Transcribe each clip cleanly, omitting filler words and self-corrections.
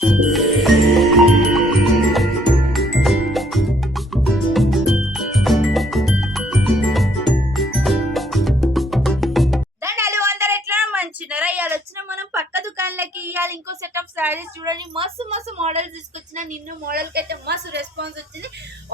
ఇవాళ ఇంకో set of saris చూడండి, మస్తు మస్తు మోడల్స్ తీసుకొచ్చిన. నిన్ను మోడల్ కి అయితే మస్తు రెస్పాన్స్ వచ్చింది.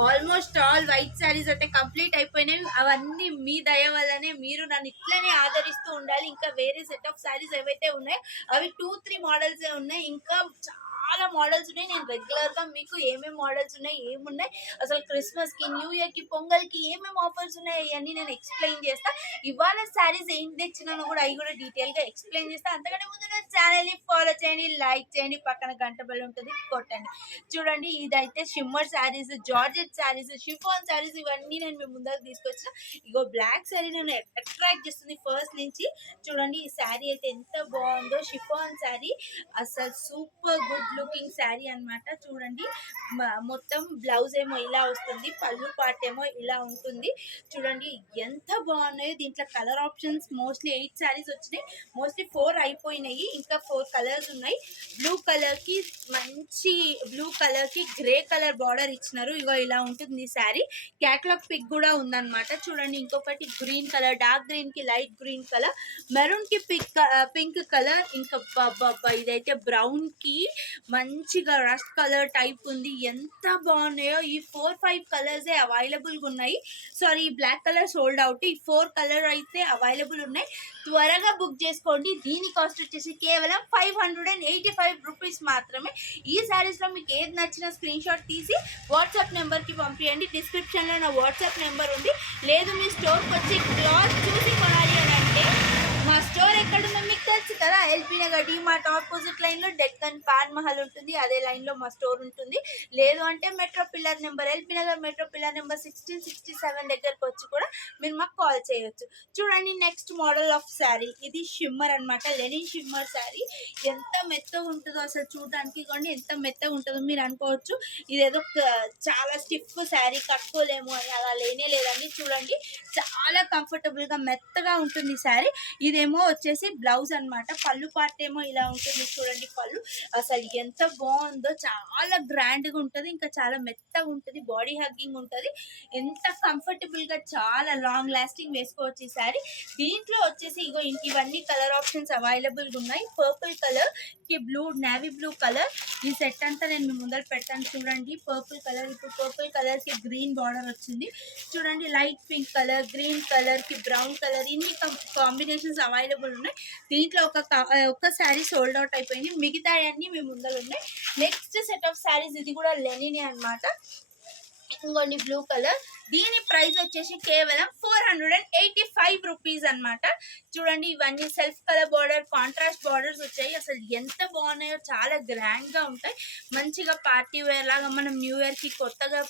ఆల్మోస్ట్ ఆల్ వైట్ శారీస్ అయితే కంప్లీట్ అయిపోయినాయి. అవన్నీ మీ దయ వల్లనే, మీరు నన్ను ఇట్లనే ఆదరిస్తూ ఉండాలి. ఇంకా వేరే సెట్ ఆఫ్ శారీస్ ఏవైతే ఉన్నాయో అవి 2-3 మోడల్స్ ఉన్నాయి. ఇంకా చాలా మోడల్స్ ఉన్నాయి. నేను రెగ్యులర్ గా మీకు ఏమేమి మోడల్స్ ఉన్నాయి, ఏమున్నాయి, అసలు క్రిస్మస్ కి, న్యూ ఇయర్ కి, పొంగల్ కి ఏమేమి ఆఫర్స్ ఉన్నాయి అవన్నీ నేను ఎక్స్ప్లెయిన్ చేస్తా. ఇవాళ శారీస్ ఏం తెచ్చినానో కూడా అవి కూడా డీటెయిల్ గా ఎక్స్ప్లెయిన్ చేస్తా. అంతకంటే ముందు నా ఛానల్ ని ఫాలో చేయండి, లైక్ చేయండి, పక్కన గంట బెల్ ఉంటుంది కొట్టండి. చూడండి, ఇదైతే shimmer saris, georgette saris, chiffon saris ఇవన్నీ నేను మీ ముందరకు తీసుకొచ్చిన. ఇగో బ్లాక్ శారీ నేను అట్రాక్ట్ చేస్తుంది ఫస్ట్ నుంచి. చూడండి ఈ శారీ అయితే ఎంత బాగుందో. షిఫాన్ శారీ అసలు సూపర్ గుడ్ లుకింగ్ శారీ అన్నమాట. చూడండి, మొత్తం బ్లౌజ్ ఏమో ఇలా వస్తుంది, పళ్ళు పార్ట్ ఏమో ఇలా ఉంటుంది. చూడండి ఎంత బాగున్నాయో. దీంట్లో కలర్ ఆప్షన్స్ మోస్ట్లీ 8 శారీస్ వచ్చినాయి, మోస్ట్లీ 4 అయిపోయినాయి, ఇంకా 4 కలర్స్ ఉన్నాయి. బ్లూ కలర్ కి మంచి బ్లూ కలర్ కి గ్రే కలర్ బార్డర్ ఇచ్చినారు. ఇగో ఇలా ఉంటుంది ఈ శారీ. క్యాట్లాగ్ పిక్ కూడా ఉందన్నమాట. చూడండి, ఇంకొకటి గ్రీన్ కలర్, డార్క్ గ్రీన్ కి లైట్ గ్రీన్ కలర్, మెరూన్ కి పింక్ కలర్, ఇంకా ఇదైతే బ్రౌన్ కి మంచిగా రస్ట్ కలర్ టైప్ ఉంది. ఎంత బాగున్నాయో. ఈ 4-5 కలర్స్ అవైలబుల్ గా ఉన్నాయి. Sorry, black colour sold out. ఈ 4 కలర్ అయితే అవైలబుల్ ఉన్నాయి. త్వరగా బుక్ చేసుకోండి. దీని కాస్ట్ వచ్చేసి కేవలం 585 రూపీస్ మాత్రమే. ఈ శారీస్ లో మీకు ఏది నచ్చినా స్క్రీన్ షాట్ తీసి వాట్సాప్ నెంబర్ కి పంపించండి. డిస్క్రిప్షన్ లో నా వాట్సాప్ నెంబర్ ఉంది. లేదు మీ స్టోర్కి వచ్చి క్లాత్ చూసి కొనాలి అని అంటే మా స్టోర్ ఎక్కడుందో మీకు తెలుసు కదా, LB Nagar DMart opposite line లో డెక్కన్ పాన్ మహల్ ఉంటుంది. అదే లైన్ లో మా స్టోర్ ఉంటుంది. లేదు అంటే metro pillar number, LB Nagar metro pillar number 1667 దగ్గరకు వచ్చి కూడా మీరు మాకు కాల్ చేయొచ్చు. చూడండి, నెక్స్ట్ మోడల్ ఆఫ్ శారీ ఇది షిమ్మర్ అన్నమాట. లెనిన్ షిమ్మర్ శారీ ఎంత మెత్తగా ఉంటుందో అసలు చూడడానికి కూడా ఎంత మెత్తగా ఉంటుందో మీరు అనుకోవచ్చు. ఇదేదో చాలా స్టిఫ్ శారీ, కట్టుకోలేము అని అలా లేనే లేదండి. చూడండి, చాలా కంఫర్టబుల్ గా మెత్తగా ఉంటుంది శారీ. ఇదేమో వచ్చేసి బ్లౌజ్ అన్నమాట. పళ్ళు పార్ట్ ఏమో ఇలా ఉంటుంది. చూడండి పళ్ళు అసలు ఎంత బాగుందో. చాలా గ్రాండ్ గా ఉంటది, ఇంకా చాలా మెత్తగా ఉంటది, బాడీ హగ్గింగ్ ఉంటది. ఎంత కంఫర్టబుల్ గా చాలా లాంగ్ లాస్టింగ్ వేసుకోవచ్చు ఈ శారీ. దీంట్లో వచ్చేసి ఇగో ఇవన్నీ కలర్ ఆప్షన్స్ అవైలబుల్ గా ఉన్నాయి. పర్పుల్ కలర్ కి బ్లూ, నేవీ బ్లూ కలర్, ఈ సెట్ అంతా నేను మీ ముందర పెట్టాను. చూడండి, పర్పుల్ కలర్, ఇప్పుడు పర్పుల్ కలర్ కి గ్రీన్ బార్డర్ వచ్చింది. చూడండి, light pink colour, green colour కి బ్రౌన్ కలర్, ఇన్ని కాంబినేషన్స్ అవైలబుల్ ఉన్నాయి. దీంట్లో ఒక శారీ సోల్డ్ అవుట్ అయిపోయింది, మిగతా అన్ని మీ ముందర ఉన్నాయి. నెక్స్ట్ సెట్ ఆఫ్ శారీస్ ఇది కూడా లెనినే అన్నమాట. ఇంకోండి బ్లూ కలర్, దీని ప్రైస్ వచ్చేసి కేవలం 485 రూపీస్ అనమాట. చూడండి, ఇవన్నీ self colour border, contrast borders వచ్చాయి. అసలు ఎంత బాగున్నాయో, చాలా గ్రాండ్ గా ఉంటాయి. మంచిగా పార్టీ వేర్ లాగా మనం న్యూ ఇయర్ కి కొత్తగా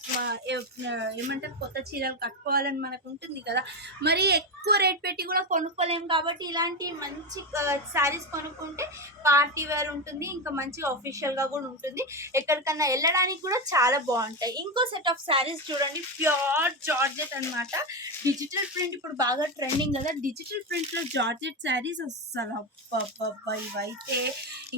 ఏమంటారు, కొత్త చీరలు కట్టుకోవాలని మనకు ఉంటుంది కదా, మరి ఎక్కువ రేట్ పెట్టి కూడా కొనుక్కోలేము. కాబట్టి ఇలాంటి మంచి శారీస్ కొనుక్కుంటే పార్టీ వేర్ ఉంటుంది, ఇంకా మంచిగా ఆఫీషియల్ గా కూడా ఉంటుంది. ఎక్కడికన్నా వెళ్ళడానికి కూడా చాలా బాగుంటాయి. ఇంకో సెట్ ఆఫ్ శారీస్ చూడండి, ప్యూర్ జార్జెట్ అన్నమాట. డిజిటల్ ప్రింట్ ఇప్పుడు బాగా ట్రెండింగ్ కదా. డిజిటల్ ప్రింట్ లో జార్జెట్ శారీస్ అసలు ఇవైతే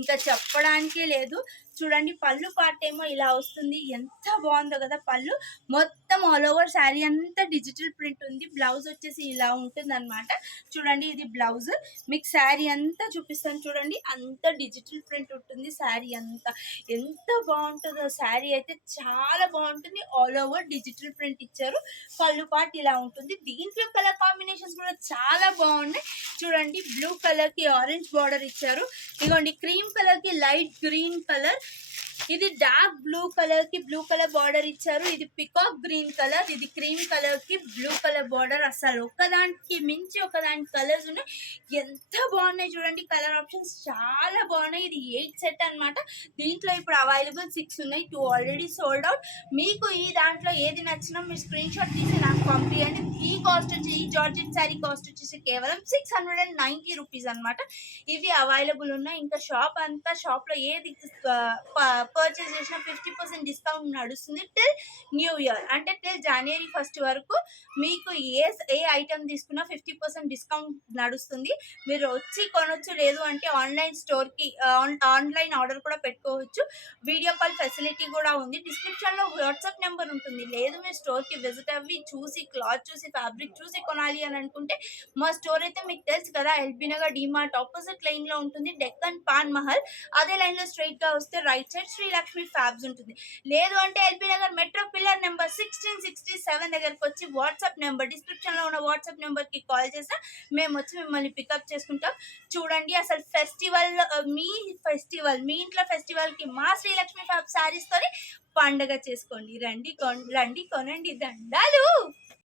ఇంకా చెప్పడానికే లేదు. చూడండి, పళ్ళు పార్ట్ ఏమో ఇలా వస్తుంది. ఎంత బాగుందో కదా పళ్ళు. మొత్తం ఆల్ ఓవర్ శారీ అంతా డిజిటల్ ప్రింట్ ఉంది. బ్లౌజ్ వచ్చేసి ఇలా ఉంటుంది అనమాట. చూడండి, ఇది బ్లౌజ్. మీకు శారీ అంతా చూపిస్తాను. చూడండి, అంత డిజిటల్ ప్రింట్ ఉంటుంది శారీ అంతా. ఎంత బాగుంటుందో శారీ అయితే, చాలా బాగుంటుంది. ఆల్ ఓవర్ డిజిటల్ ప్రింట్ ఇచ్చారు. పళ్ళు పార్ట్ ఇలా ఉంటుంది. దీంట్లో కలర్ కాంబినేషన్స్ కూడా చాలా బాగున్నాయి. చూడండి, బ్లూ కలర్ కి ఆరెంజ్ బార్డర్ ఇచ్చారు. ఇదిగోండి, క్రీమ్ కలర్ కి లైట్ గ్రీన్ కలర్, ఇది డార్క్ బ్లూ కలర్ కి బ్లూ కలర్ బార్డర్ ఇచ్చారు. ఇది పికాక్ గ్రీన్ కలర్, ఇది క్రీమ్ కలర్ కి బ్లూ కలర్ బార్డర్. అసలు ఒకదానికి మించి ఒకదానికి కలర్స్ ఉన్నాయి. ఎంత బాగున్నాయి చూడండి, కలర్ ఆప్షన్స్ చాలా బాగున్నాయి. ఇది 8 సెట్ అన్నమాట. దీంట్లో ఇప్పుడు అవైలబుల్ 6 ఉన్నాయి, 2 ఆల్రెడీ సోల్డ్ అవుట్. మీకు ఈ దాంట్లో ఏది నచ్చినా మీరు స్క్రీన్ షాట్ తీసి నాకు పంపించండి. ఈ కాస్ట్ వచ్చి, ఈ జార్జెట్ శారీ కాస్ట్ వచ్చేసి కేవలం 690 రూపీస్ అనమాట. ఇవి అవైలబుల్ ఉన్నాయి. ఇంకా షాప్ అంతా, షాప్ లో ఏది పర్చేస్ చేసిన 50% డిస్కౌంట్ నడుస్తుంది టిల్ న్యూ ఇయర్. అంటే టిల్ జనవరి 1 వరకు మీకు ఏ ఐటమ్ తీసుకున్నా 50% డిస్కౌంట్ నడుస్తుంది. మీరు వచ్చి కొనొచ్చు, లేదు అంటే ఆన్లైన్ స్టోర్కి ఆన్లైన్ ఆర్డర్ కూడా పెట్టుకోవచ్చు. వీడియో కాల్ ఫెసిలిటీ కూడా ఉంది. డిస్క్రిప్షన్లో వాట్సాప్ నెంబర్ ఉంటుంది. లేదు మీరు స్టోర్కి విజిట్ అవ్వి చూసి క్లాత్ చూసి ఫ్యాబ్రిక్ చూసి కొనాలి అని అనుకుంటే మా స్టోర్ అయితే మీకు తెలుసు కదా, ఎల్బీ నగర్ డీమార్ట్ ఆపోజిట్ లైన్లో ఉంటుంది, డెక్కన్ పాన్ మహల్. అదే లైన్లో స్ట్రైట్గా వస్తే రైట్ సైడ్ శ్రీలక్ష్మి ఫ్యాబ్స్ ఉంటుంది. లేదు అంటే LB Nagar metro pillar number 1667 దగ్గరకు వచ్చి వాట్సాప్ నెంబర్ డిస్క్రిప్షన్లో ఉన్న వాట్సాప్ నెంబర్కి కాల్ చేసినా మేము వచ్చి మిమ్మల్ని పికప్ చేసుకుంటాం. చూడండి అసలు మీ ఇంట్లో ఫెస్టివల్కి మా శ్రీలక్ష్మి ఫ్యాబ్ శారీస్తోని పండగ చేసుకోండి. రండి కొనండి దండాలు.